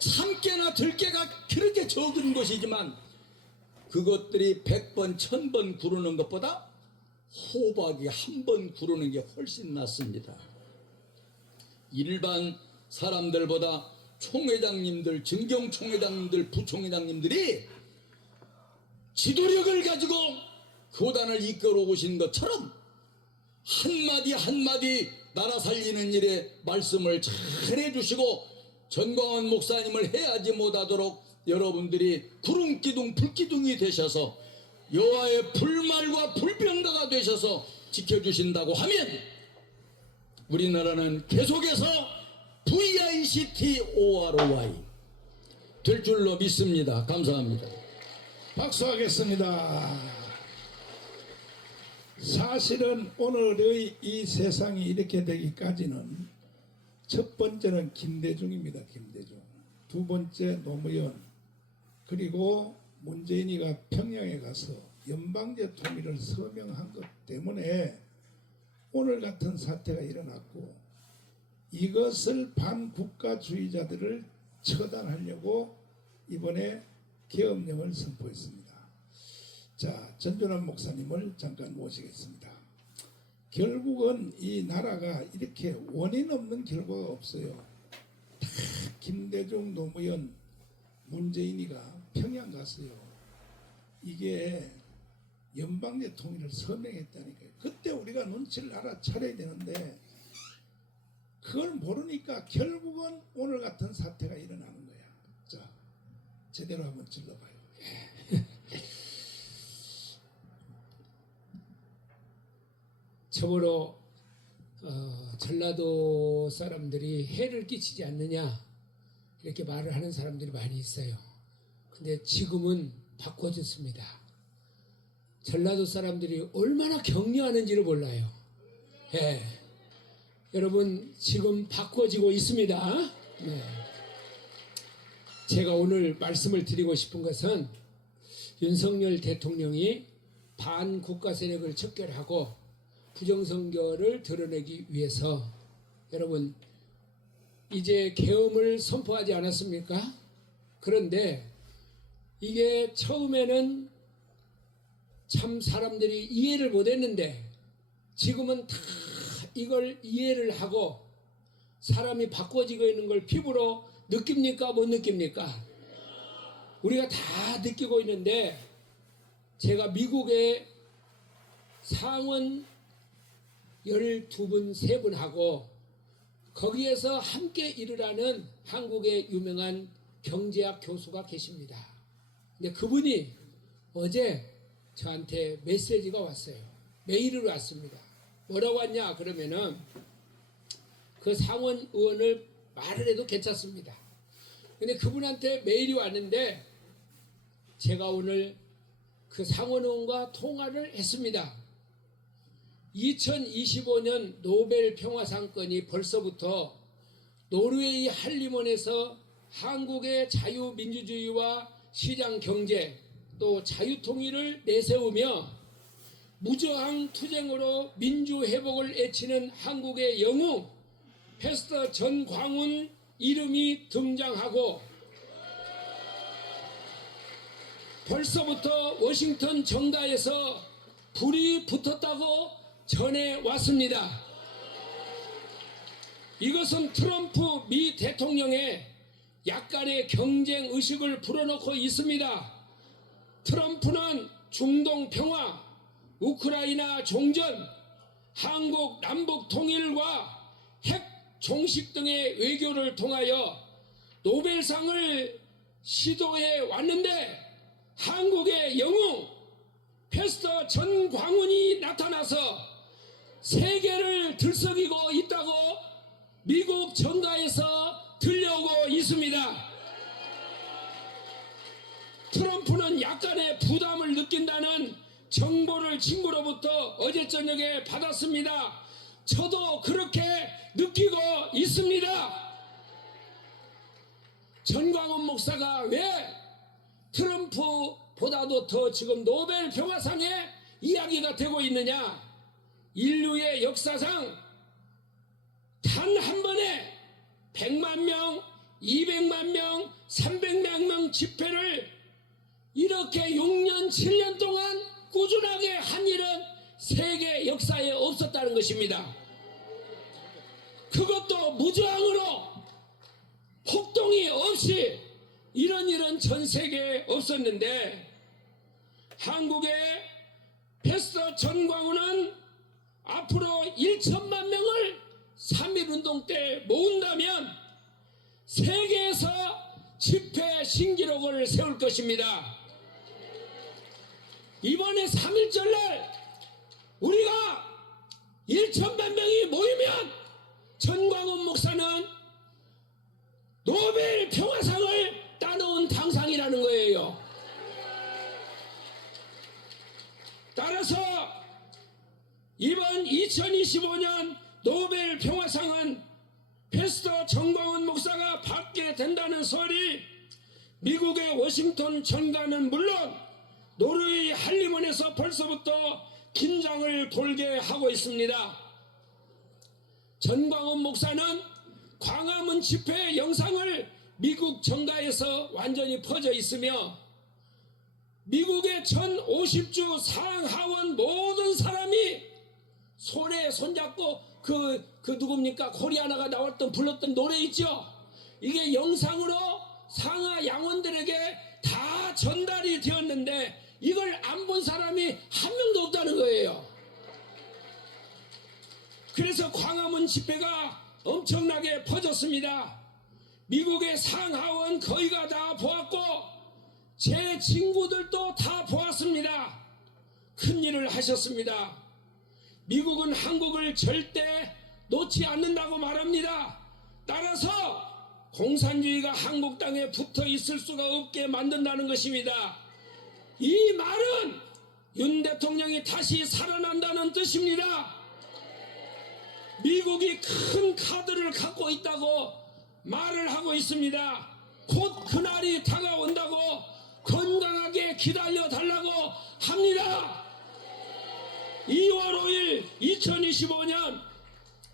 참깨나 들깨가 그렇게 적은 것이지만 그것들이 100번 1000번 구르는 것보다 호박이 한 번 구르는 게 훨씬 낫습니다. 일반 사람들보다 총회장님들, 증경총회장님들, 부총회장님들이 지도력을 가지고 교단을 이끌어 오신 것처럼 한마디 한마디 나라 살리는 일에 말씀을 잘 해주시고 전광훈 목사님을 해야지 못하도록 여러분들이 구름기둥 불기둥이 되셔서 여호와의 불말과 불병가가 되셔서 지켜주신다고 하면 우리나라는 계속해서 VICT OROY 될 줄로 믿습니다. 감사합니다. 박수하겠습니다. 사실은 오늘의 이 세상이 이렇게 되기까지는 첫 번째는 김대중입니다. 김대중. 두 번째 노무현. 그리고 문재인이가 평양에 가서 연방제 통일을 서명한 것 때문에 오늘 같은 사태가 일어났고, 이것을 반국가주의자들을 처단하려고 이번에 계엄령을 선포했습니다. 자, 전준환 목사님을 잠깐 모시겠습니다. 결국은 이 나라가 이렇게 원인 없는 결과가 없어요. 다 김대중, 노무현, 문재인이가 평양 갔어요. 이게 연방제 통일을 서명했다니까요. 그때 우리가 눈치를 알아차려야 되는데 그걸 모르니까 결국은 오늘 같은 사태가 일어나는 거야. 자, 제대로 한번 질러봐요. 저보러 전라도 사람들이 해를 끼치지 않느냐 이렇게 말을 하는 사람들이 많이 있어요. 근데 지금은 바꿔졌습니다. 전라도 사람들이 얼마나 격려하는지를 몰라요. 예. 여러분 지금 바꿔지고 있습니다. 네. 제가 오늘 말씀을 드리고 싶은 것은 윤석열 대통령이 반국가 세력을 척결하고 부정선거를 드러내기 위해서 여러분 이제 계엄을 선포하지 않았습니까? 그런데 이게 처음에는 참 사람들이 이해를 못했는데 지금은 다 이걸 이해를 하고 사람이 바꿔지고 있는 걸 피부로 느낍니까? 못 느낍니까? 우리가 다 느끼고 있는데 제가 미국의 상원 12분, 3분하고 거기에서 함께 일을 한국의 유명한 경제학 교수가 계십니다. 근데 그분이 어제 저한테 메시지가 왔어요. 메일을 왔습니다. 뭐라고 왔냐 그러면은 그 상원 의원을 말을 해도 괜찮습니다. 근데 그분한테 메일이 왔는데 제가 오늘 그 상원 의원과 통화를 했습니다. 2025년 노벨 평화상권이 벌써부터 노르웨이 할리몬에서 한국의 자유민주주의와 시장경제 또 자유통일을 내세우며 무저항 투쟁으로 민주회복을 애치는 한국의 영웅 패스터 전광훈 이름이 등장하고 벌써부터 워싱턴 정가에서 불이 붙었다고 전해왔습니다. 이것은 트럼프 미 대통령의 약간의 경쟁의식을 불어넣고 있습니다. 트럼프는 중동 평화, 우크라이나 종전, 한국 남북 통일과 핵 종식 등의 외교를 통하여 노벨상을 시도해 왔는데 한국의 영웅 패스터 전광훈이 나타나서 세계를 들썩이고 있다고 미국 정가에서 들려오고 있습니다. 트럼프는 약간의 부담을 느낀다는 정보를 친구로부터 어제 저녁에 받았습니다. 저도 그렇게 느끼고 있습니다. 전광훈 목사가 왜 트럼프보다도 더 지금 노벨 평화상에 이야기가 되고 있느냐? 인류의 역사상 단 한 번에 100만 명, 200만 명, 광화문 집회를 이렇게 6년 7년 동안 꾸준하게 한 일은 세계 역사에 없었다는 것입니다. 그것도 무저항으로 폭동이 없이 이런 일은 전 세계에 없었는데, 한국의 패스터 전광훈은 앞으로 1천만 명을 3.1운동 때 모은다면 세계에서 집회 신기록을 세울 것입니다. 이번에 3.1절날 우리가 1천만 명이 모이면 전광훈 목사는 노벨 평화상을 따놓은 당상이라는 거예요. 따라서 이번 2025년 노벨 평화상은 패스터 전광훈 목사가 받게 된다는 설이 미국의 워싱턴 전가는 물론 노르웨이 한림원에서 벌써부터 긴장을 돌게 하고 있습니다. 전광훈 목사는 광화문 집회 영상을 미국 정가에서 완전히 퍼져 있으며 미국의 전 50주 상하원 모든 사람이 손에 손잡고 그 누굽니까? 코리아나가 나왔던 불렀던 노래 있죠? 이게 영상으로 상하 양원들에게 다 전달이 되었는데 이걸 안 본 사람이 한 명도 없다는 거예요. 그래서 광화문 집회가 엄청나게 퍼졌습니다. 미국의 상하원 거의가 다 보았고 제 친구들도 다 보았습니다. 큰일을 하셨습니다. 미국은 한국을 절대 놓지 않는다고 말합니다. 따라서 공산주의가 한국 땅에 붙어 있을 수가 없게 만든다는 것입니다. 이 말은 윤 대통령이 다시 살아난다는 뜻입니다. 미국이 큰 카드를 갖고 있다고 말을 하고 있습니다. 곧 그날이 다가온다고 건강하게 기다려달라고 합니다. 2월 5일 2025년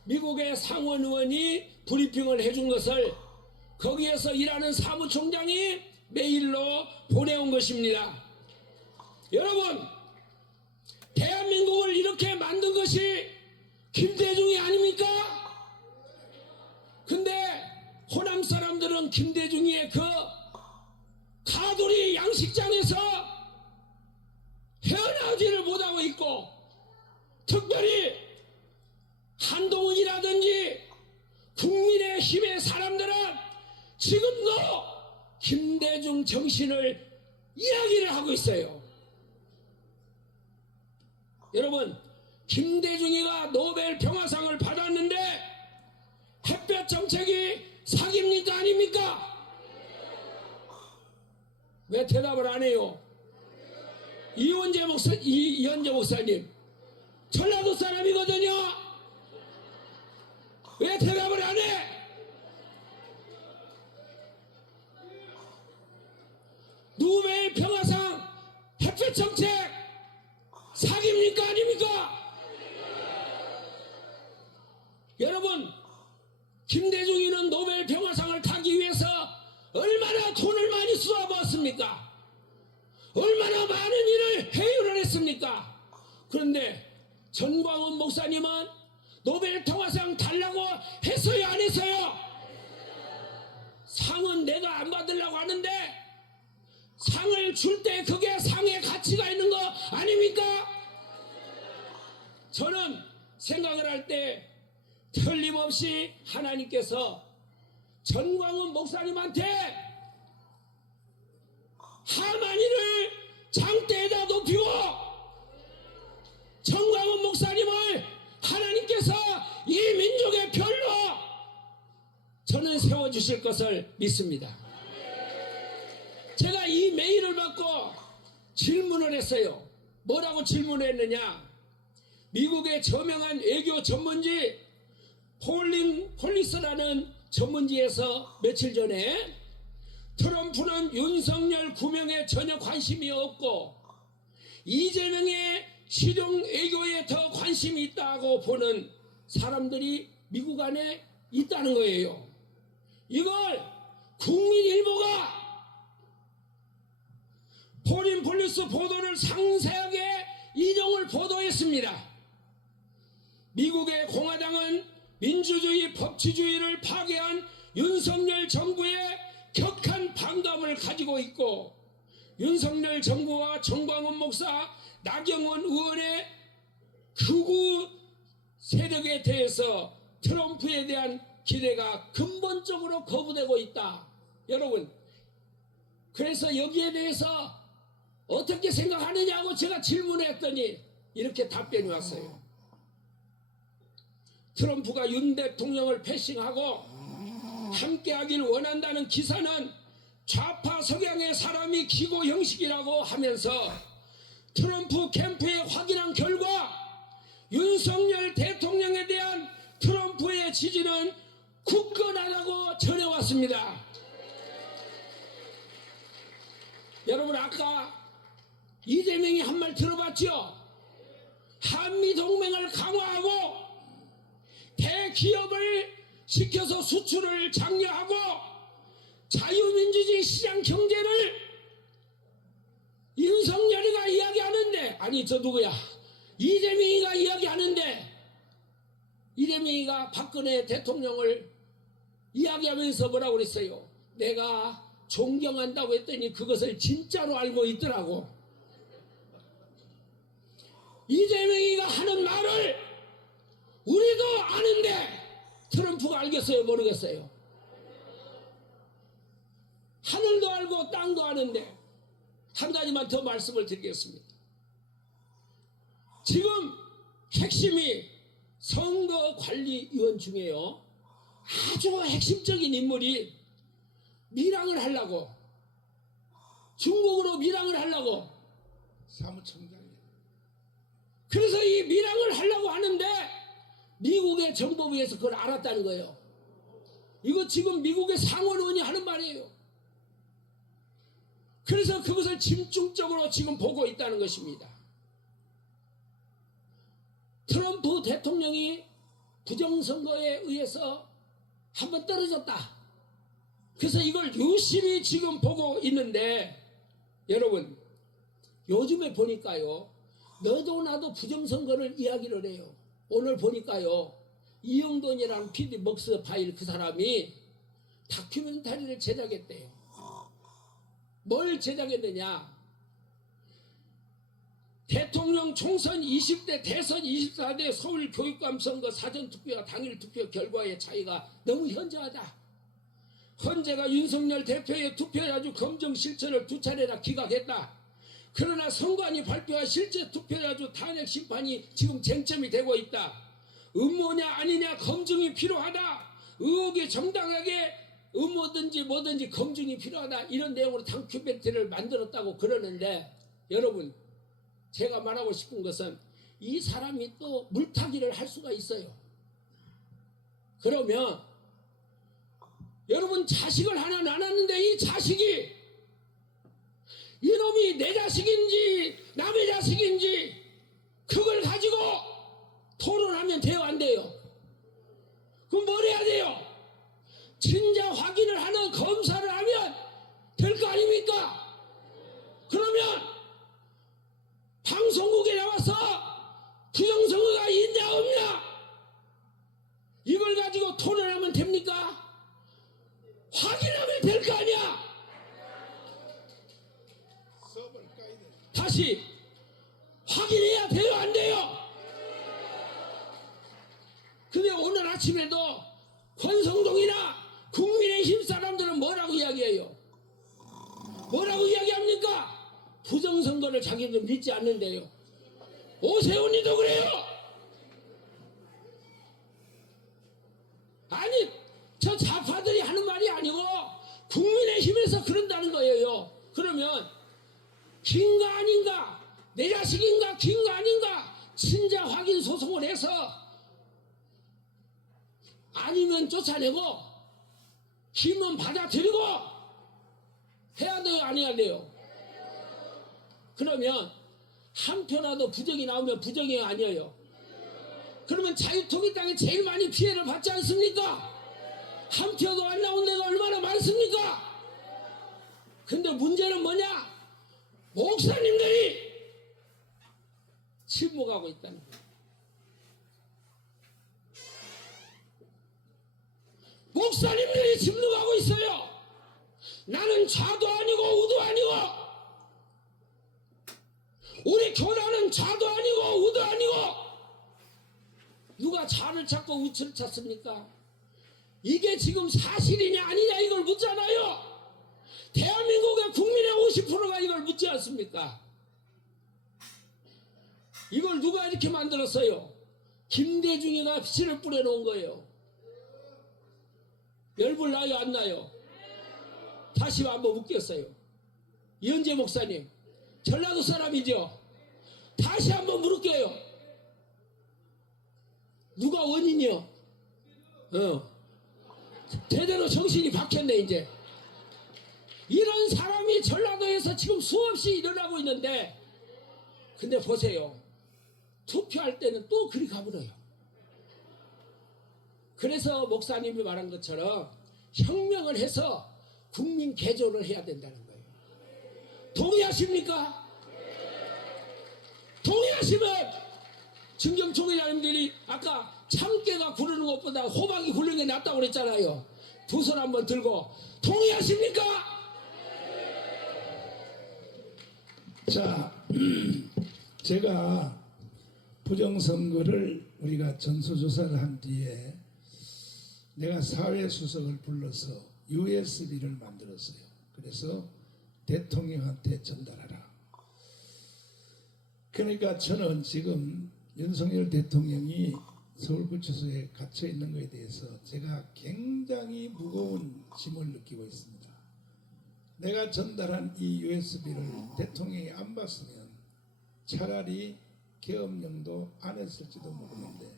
미국의 상원 의원이 브리핑을 해준 것을 거기에서 일하는 사무총장이 메일로 보내온 것입니다. 여러분, 대한민국을 이렇게 만든 것이 김대중이 아닙니까? 근데 호남 사람들은 김대중의 그 가돌이 양식장에서 헤어나오지를 못하고 있고, 특별히 한동훈이라든지 국민의힘의 사람들은 지금도 김대중 정신을 이야기를 하고 있어요. 여러분, 김대중이가 노벨 평화상을 받았는데 햇볕 정책이 사기입니까 아닙니까? 왜 대답을 안 해요? 이현재 목사님 전라도 사람이거든요. 왜 대답을 안 해? 노벨 평화상 햇볕 정책 사기입니까 아닙니까? 여러분, 김대중이는 노벨 평화상을 타기 위해서 얼마나 돈을 많이 쏟아부었습니까? 얼마나 많은 일을 해결을 했습니까? 그런데 전광훈 목사님은 노벨 평화상 달라고 했어요 안 했어요? 상은 내가 안 받으려고 하는데 상을 줄 때 그게 상의 가치가 있는 거 아닙니까? 저는 생각을 할 때 틀림없이 하나님께서 전광훈 목사님한테 하만이를 장대에다 높이고 전광훈 목사님을 하나님께서 이 민족의 별로 저는 세워주실 것을 믿습니다. 제가 이 메일을 받고 질문을 했어요. 뭐라고 질문을 했느냐? 미국의 저명한 외교 전문지 폴린 폴리스라는 전문지에서 며칠 전에 트럼프는 윤석열 구명에 전혀 관심이 없고 이재명의 실용 외교에 더 관심이 있다고 보는 사람들이 미국 안에 있다는 거예요. 이걸 국민일보가 포린 폴리스 보도를 상세하게 인용을 보도했습니다. 미국의 공화당은 민주주의 법치주의를 파괴한 윤석열 정부의 격한 반감을 가지고 있고, 윤석열 정부와 정광훈 목사, 나경원 의원의 극우 세력에 대해서 트럼프에 대한 기대가 근본적으로 거부되고 있다. 여러분, 그래서 여기에 대해서 어떻게 생각하느냐고 제가 질문했더니 이렇게 답변이 왔어요. 트럼프가 윤 대통령을 패싱하고 함께하길 원한다는 기사는 좌파 석양의 사람이 기고 형식이라고 하면서 트럼프 캠프에 확인한 결과 윤석열 대통령에 대한 트럼프의 지지는 굳건하다고 전해왔습니다. 여러분, 아까 이재명이 한 말 들어봤죠? 한미동맹을 강화하고 대기업을 시켜서 수출을 장려하고 자유민주주의 시장 경제를 윤석열이가 이야기하는데, 아니 저 누구야, 이재명이가 이야기하는데, 이재명이가 박근혜 대통령을 이야기하면서 뭐라고 그랬어요? 내가 존경한다고 했더니 그것을 진짜로 알고 있더라고. 이재명이가 하는 말을 우리도 아는데 트럼프가 알겠어요, 모르겠어요? 하늘도 알고 땅도 아는데. 한 가지만 더 말씀을 드리겠습니다. 지금 핵심이 선거관리위원 중에요, 아주 핵심적인 인물이 밀항을 하려고, 중국으로 밀항을 하려고, 사무총장이. 그래서 이 밀항을 하려고 하는데 미국의 정보부에서 그걸 알았다는 거예요. 이거 지금 미국의 상원의원이 하는 말이에요. 그래서 그것을 집중적으로 지금 보고 있다는 것입니다. 트럼프 대통령이 부정선거에 의해서 한번 떨어졌다. 그래서 이걸 유심히 지금 보고 있는데, 여러분, 요즘에 보니까요, 너도 나도 부정선거를 이야기를 해요. 오늘 보니까요, 이영돈이라는 PD 먹스 파일 그 사람이 다큐멘터리를 제작했대요. 뭘 제작했느냐? 대통령 총선 20대, 대선 24대 서울 교육감 선거 사전투표와 당일투표 결과의 차이가 너무 현저하다. 헌재가 윤석열 대표의 투표자주 검증 실체를 두 차례나 기각했다. 그러나 선관위 발표한 실제 투표자주 탄핵 심판이 지금 쟁점이 되고 있다. 음모냐 아니냐 검증이 필요하다. 의혹이 정당하게 음모든지 뭐든지 검증이 필요하다. 이런 내용으로 다큐멘터리를 만들었다고 그러는데, 여러분, 제가 말하고 싶은 것은 이 사람이 또 물타기를 할 수가 있어요. 그러면 여러분, 자식을 하나 낳았는데 이 자식이 이놈이 내 자식인지 남의 자식인지 그걸 가지고 토론하면 돼요, 안 돼요? 그럼 뭘 해야 돼요? 진짜 확인을 하는 검사를 하면 될 거 아닙니까? 그러면 방송국에 나와서 부정선거가 있냐 없냐 이걸 가지고 토론하면 됩니까? 확인하면 될 거 아니야. 다시 확인해야 돼요, 안 돼요? 근데 오늘 아침에도 권성동이나 국민의힘 사람들은 뭐라고 이야기해요? 뭐라고 이야기합니까? 부정선거를 자기들 믿지 않는데요. 오세훈이도 그래요. 아니, 저 좌파들이 하는 말이 아니고 국민의힘에서 그런다는 거예요. 그러면 긴가 아닌가, 내 자식인가 긴가 아닌가 친자 확인 소송을 해서 아니면 쫓아내고 힘은 받아들이고 해야 돼요, 안 해야 돼요? 그러면 한 표라도 부정이 나오면 부정이 아니에요. 그러면 자유통일당이 제일 많이 피해를 받지 않습니까? 한 표도 안 나온 데가 얼마나 많습니까? 근데 문제는 뭐냐? 목사님들이 침묵하고 있다는 거예요. 목사님들이 침묵하고 있어요. 나는 좌도 아니고 우도 아니고, 우리 교단은 좌도 아니고 우도 아니고. 누가 좌를 찾고 우를 찾습니까? 이게 지금 사실이냐 아니냐 이걸 묻잖아요. 대한민국의 국민의 50%가 이걸 묻지 않습니까? 이걸 누가 이렇게 만들었어요? 김대중이가 씨를 뿌려놓은 거예요. 열불 나요 안 나요? 다시 한번 묻겠어요. 이현재 목사님, 전라도 사람이죠? 다시 한번 물을게요. 누가 원인이요? 제대로 정신이 박혔네 이제. 이런 사람이 전라도에서 지금 수없이 일어나고 있는데, 근데 보세요. 투표할 때는 또 그리 가버려요. 그래서 목사님이 말한 것처럼 혁명을 해서 국민 개조를 해야 된다는 거예요. 동의하십니까? 동의하시면 증경 총회장님들이 아까 참깨가 구르는 것보다 호박이 굴르는 게 낫다고 그랬잖아요. 두 손 한번 들고 동의하십니까? 자, 제가 부정선거를 우리가 전수조사를 한 뒤에 내가 사회수석을 불러서 USB를 만들었어요. 그래서 대통령한테 전달하라. 그러니까 저는 지금 윤석열 대통령이 서울구치소에 갇혀 있는 것에 대해서 제가 굉장히 무거운 짐을 느끼고 있습니다. 내가 전달한 이 USB를 대통령이 안 봤으면 차라리 계엄령도 안 했을지도 모르는데,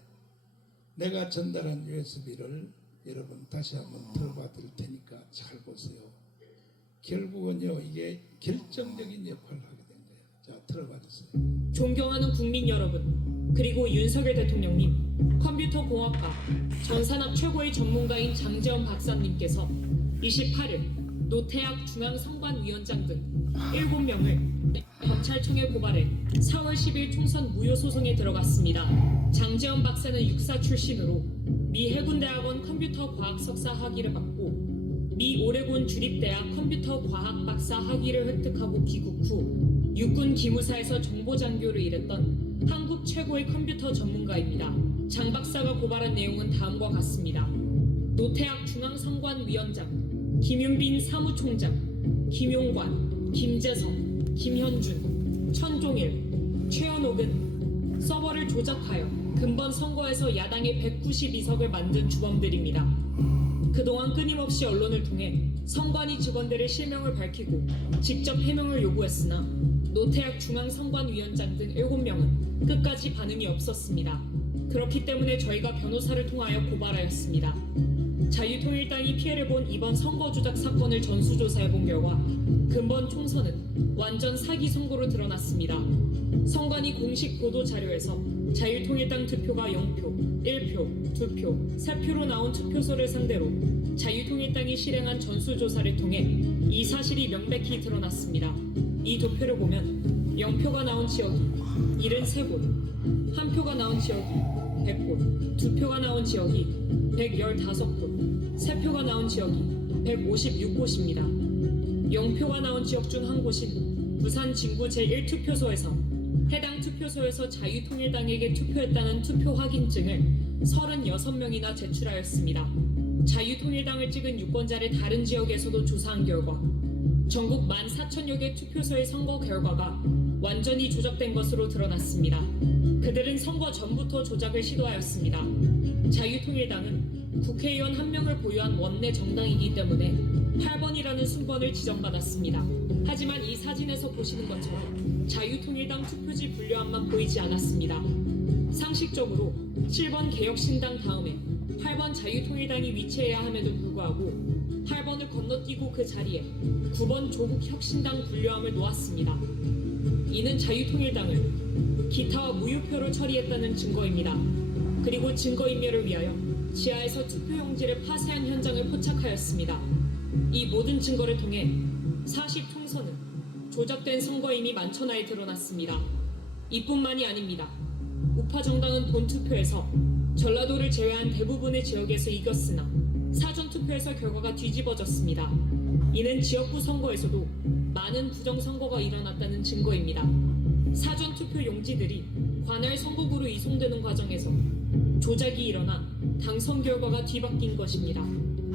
내가 전달한 USB를 여러분 다시 한번 들어봐 드릴 테니까 잘 보세요. 결국은요, 이게 결정적인 역할을 하게 된 거예요. 자, 들어봐 주세요. 존경하는 국민 여러분, 그리고 윤석열 대통령님, 컴퓨터 공학과 전산학 최고의 전문가인 장재원 박사님께서 28일 노태학 중앙선관위원장 등 7명을 검찰청에 고발해 4월 10일 총선 무효 소송에 들어갔습니다. 장재원 박사는 육사 출신으로 미 해군대학원 컴퓨터 과학 석사 학위를 받고 미 오레곤 주립대학 컴퓨터 과학 박사 학위를 획득하고 귀국 후 육군 기무사에서 정보장교를 일했던 한국 최고의 컴퓨터 전문가입니다. 장 박사가 고발한 내용은 다음과 같습니다. 노태학 중앙선관위원장, 김윤빈 사무총장, 김용관, 김재성, 김현준, 천종일, 최현옥은 서버를 조작하여 근본 선거에서 야당의 192석을 만든 주범들입니다. 그동안 끊임없이 언론을 통해 선관위 직원들의 실명을 밝히고 직접 해명을 요구했으나 노태학 중앙선관위원장 등 7명은 끝까지 반응이 없었습니다. 그렇기 때문에 저희가 변호사를 통하여 고발하였습니다. 자유통일당이 피해를 본 이번 선거 조작 사건을 전수조사해본 결과 근본 총선은 완전 사기 선거로 드러났습니다. 선관위 공식 보도 자료에서 자유통일당 투표가 0표, 1표, 2표, 3표로 나온 투표소를 상대로 자유통일당이 실행한 전수조사를 통해 이 사실이 명백히 드러났습니다. 이 도표를 보면 0표가 나온 지역이 73곳, 1표가 나온 지역이 100곳, 2표가 나온 지역이 115곳, 3표가 나온 지역이 156곳입니다. 0표가 나온 지역 중 한 곳인 부산 진구 제1투표소에서 해당 투표소에서 자유통일당에게 투표했다는 투표 확인증을 36명이나 제출하였습니다. 자유통일당을 찍은 유권자를 다른 지역에서도 조사한 결과 전국 14,000여 개 투표소의 선거 결과가 완전히 조작된 것으로 드러났습니다. 그들은 선거 전부터 조작을 시도하였습니다. 자유통일당은 국회의원 1명을 보유한 원내 정당이기 때문에 8번이라는 순번을 지정받았습니다. 하지만 이 사진에서 보시는 것처럼 자유통일당 투표지 분류함만 보이지 않았습니다. 상식적으로 7번 개혁신당 다음에 8번 자유통일당이 위치해야 함에도 불구하고 8번을 건너뛰고 그 자리에 9번 조국혁신당 분류함을 놓았습니다. 이는 자유통일당을 기타와 무효표로 처리했다는 증거입니다. 그리고 증거인멸을 위하여 지하에서 투표용지를 파쇄한 현장을 포착하였습니다. 이 모든 증거를 통해 40총선은 조작된 선거임이 만천하에 드러났습니다. 이뿐만이 아닙니다. 우파 정당은 본투표에서 전라도를 제외한 대부분의 지역에서 이겼으나 사전투표에서 결과가 뒤집어졌습니다. 이는 지역구 선거에서도 많은 부정선거가 일어났다는 증거입니다. 사전투표 용지들이 관할 선거구로 이송되는 과정에서 조작이 일어나 당선 결과가 뒤바뀐 것입니다.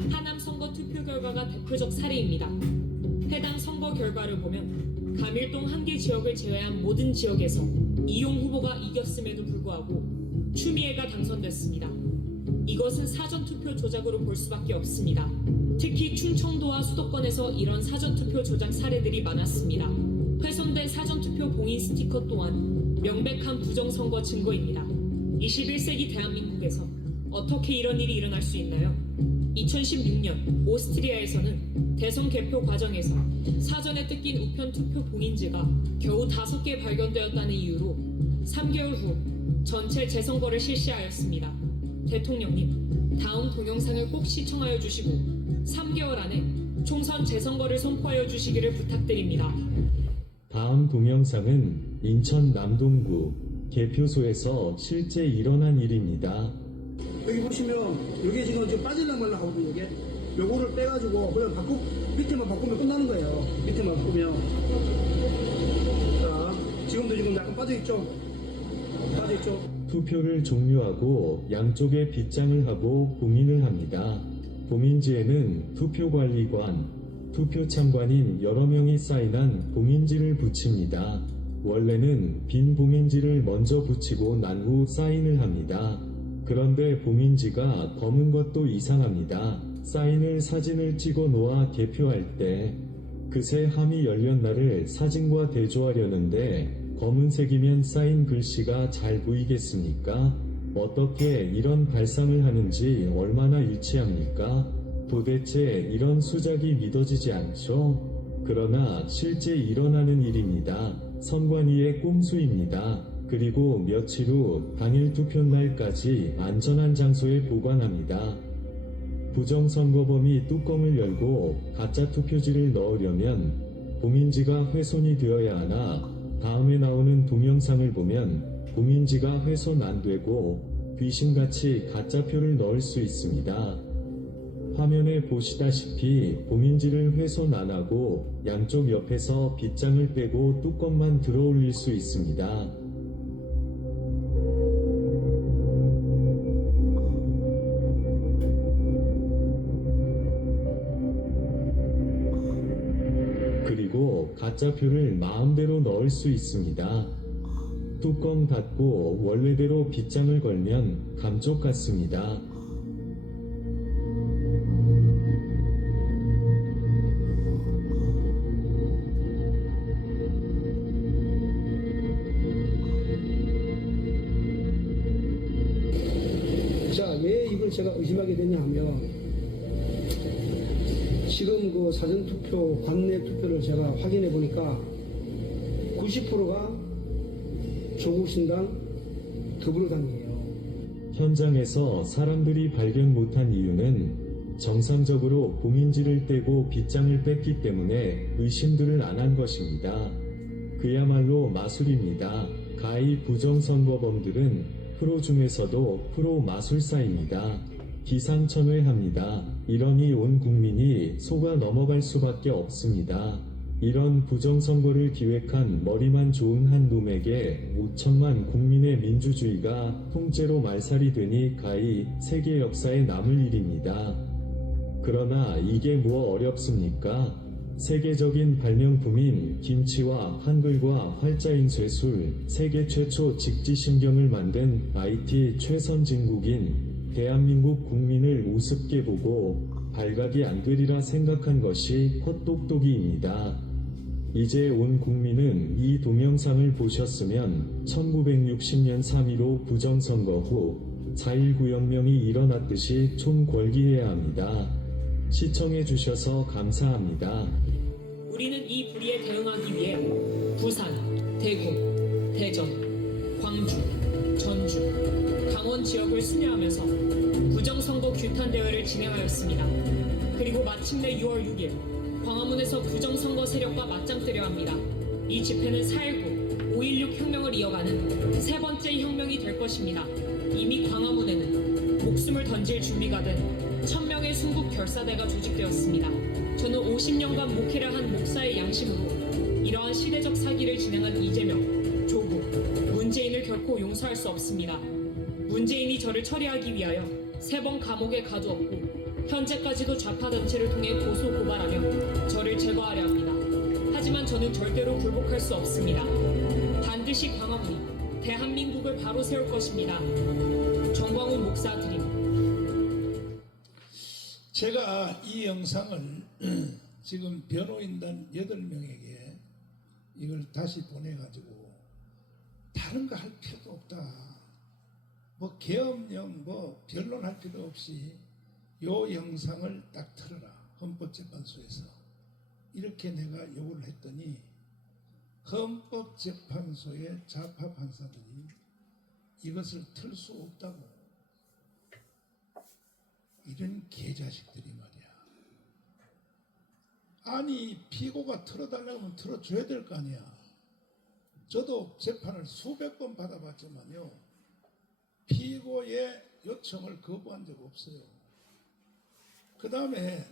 하남 선거 투표 결과가 대표적 사례입니다. 해당 선거 결과를 보면 감일동 한 개 지역을 제외한 모든 지역에서 이용 후보가 이겼음에도 불구하고 추미애가 당선됐습니다. 이것은 사전투표 조작으로 볼 수밖에 없습니다. 특히 충청도와 수도권에서 이런 사전투표 조작 사례들이 많았습니다. 훼손된 사전투표 봉인 스티커 또한 명백한 부정선거 증거입니다. 21세기 대한민국에서 어떻게 이런 일이 일어날 수 있나요? 2016년 오스트리아에서는 대선 개표 과정에서 사전에 뜯긴 우편 투표 봉인지가 겨우 5개 발견되었다는 이유로 3개월 후 전체 재선거를 실시하였습니다. 대통령님, 다음 동영상을 꼭 시청하여 주시고 3개월 안에 총선 재선거를 선포하여 주시기를 부탁드립니다. 다음 동영상은 인천 남동구 개표소에서 실제 일어난 일입니다. 여기 보시면 이게 지금 빠질랑 말랑 하거든요. 이게 요거를 빼가지고 그냥 밑에만 바꾸면 끝나는 거예요. 밑에만 바꾸면. 자, 지금도 지금 약간 빠져있죠? 빠져있죠? 투표를 종료하고 양쪽에 빗장을 하고 봉인을 합니다. 봉인지에는 투표관리관, 투표참관인 여러 명이 사인한 봉인지를 붙입니다. 원래는 빈 봉인지를 먼저 붙이고 난 후 사인을 합니다. 그런데 봉인지가 검은 것도 이상합니다. 사인을 사진을 찍어 놓아 개표할 때 그새 함이 열린 날을 사진과 대조하려는데 검은색이면 사인 글씨가 잘 보이겠습니까? 어떻게 이런 발상을 하는지 얼마나 유치합니까? 도대체 이런 수작이 믿어지지 않죠? 그러나 실제 일어나는 일입니다. 선관위의 꼼수입니다. 그리고 며칠 후 당일 투표날까지 안전한 장소에 보관합니다. 부정선거범이 뚜껑을 열고 가짜 투표지를 넣으려면 봉인지가 훼손이 되어야 하나 다음에 나오는 동영상을 보면 봉인지가 훼손 안 되고 귀신같이 가짜표를 넣을 수 있습니다. 화면에 보시다시피 봉인지를 훼손 안 하고 양쪽 옆에서 빗장을 빼고 뚜껑만 들어 올릴 수 있습니다. 그리고 가짜표를 마음대로 넣을 수 있습니다. 뚜껑 닫고 원래대로 빗장을 걸면 감쪽 같습니다. 자, 왜 이걸 제가 의심하게 됐냐 하면 지금 그 사전투표, 관내 투표를 제가 확인해 보니까 90%가 조국신당 더불어당이에요. 현장에서 사람들이 발견 못한 이유는 정상적으로 봉인지를 떼고 빗장을 뺐기 때문에 의심들을 안 한 것입니다. 그야말로 마술입니다. 가히 부정선거범들은 프로 중에서도 프로 마술사입니다. 기상천외합니다. 이러니 온 국민이 속아 넘어갈 수밖에 없습니다. 이런 부정선거를 기획한 머리만 좋은 한 놈에게 5천만 국민의 민주주의가 통째로 말살이 되니 가히 세계 역사에 남을 일입니다. 그러나 이게 뭐 어렵습니까? 세계적인 발명품인 김치와 한글과 활자인 쇠술, 세계 최초 직지신경을 만든 IT 최선진국인 대한민국 국민을 우습게 보고 발각이 안 되리라 생각한 것이 헛똑똑이입니다. 이제 온 국민은 이 동영상을 보셨으면 1960년 3.15 부정선거 후 4.19 혁명이 일어났듯이 총궐기해야 합니다. 시청해주셔서 감사합니다. 우리는 이 불의에 대응하기 위해 부산, 대구, 대전, 광주, 전주, 강원 지역을 순회하면서 부정선거 규탄 대회를 진행하였습니다. 그리고 마침내 6월 6일 광화문에서 부정선거 범어 세력과 맞짱뜨려 합니다. 이 집회는 4.19, 5.16 혁명을 이어가는 세 번째 혁명이 될 것입니다. 이미 광화문에는 목숨을 던질 준비가 된 1000명의 순국 결사대가 조직되었습니다. 저는 50년간 목회를 한 목사의 양심으로 이러한 시대적 사기를 진행한 이재명, 조국, 문재인을 결코 용서할 수 없습니다. 문재인이 저를 처리하기 위하여 3번 감옥에 가두었고 현재까지도 좌파 단체를 통해 고소 고발하며 저를 제거하려 합니다. 하지만 저는 절대로 굴복할 수 없습니다. 반드시 광화문이 대한민국을 바로 세울 것입니다. 정광훈 목사 드림. 제가 이 영상을 지금 변호인단 8명에게 이걸 다시 보내가지고 다른 거 할 필요도 없다. 뭐 계엄령 뭐 변론할 필요 없이 요 영상을 딱 틀어라. 헌법재판소에서. 이렇게 내가 요구를 했더니 헌법재판소의 좌파 판사들이 이것을 틀 수 없다고. 이런 개자식들이 말이야. 아니 피고가 틀어달라고 하면 틀어줘야 될 거 아니야. 저도 재판을 수백 번 받아봤지만요, 피고의 요청을 거부한 적 없어요. 그 다음에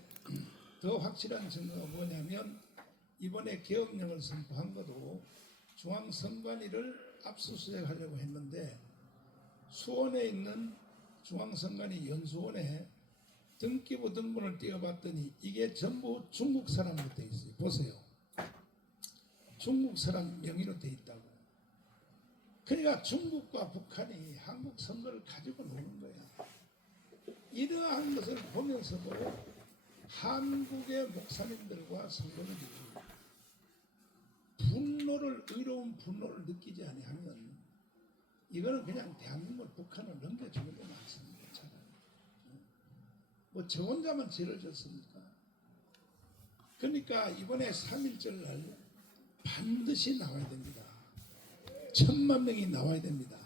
더 확실한 증거가 뭐냐면 이번에 계엄령을 선포한 것도 중앙선관위를 압수수색하려고 했는데 수원에 있는 중앙선관위 연수원에 등기부 등본을 띄워봤더니 이게 전부 중국 사람으로 돼 있어요. 보세요. 중국 사람 명의로 돼 있다고. 그러니까 중국과 북한이 한국 선거를 가지고 노는 거야. 이러한 것을 보면서도 한국의 목사님들과 성도들이 분노를, 의로운 분노를 느끼지 아니하면 이거는 그냥 대한민국 북한을 넘겨주는 게 맞습니다. 뭐 저 혼자만 죄를 졌습니까? 그러니까 이번에 3.1절 날 반드시 나와야 됩니다. 1000만 명이 나와야 됩니다.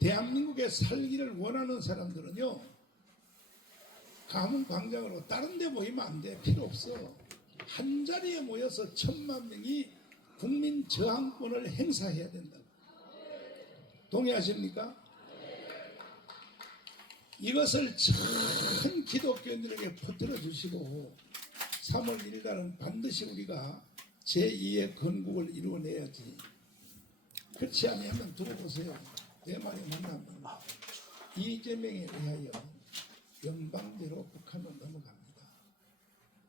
대한민국에 살기를 원하는 사람들은요, 가문 광장으로 다른 데 모이면 안 돼. 필요 없어. 한 자리에 모여서 1000만 명이 국민 저항권을 행사해야 된다고. 동의하십니까? 이것을 전 기독교인들에게 퍼뜨려 주시고 3월 1일 날은 반드시 우리가 제2의 건국을 이루어내야지. 그렇지 않으면 두고 보세요. 내 말이 맞나면 이재명에 의하여 연방대로 북한은 넘어갑니다.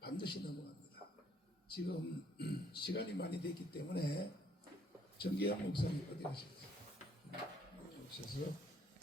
반드시 넘어갑니다. 지금 시간이 많이 됐기 때문에 정계현 목사님 어디 가셨어요? 오셔서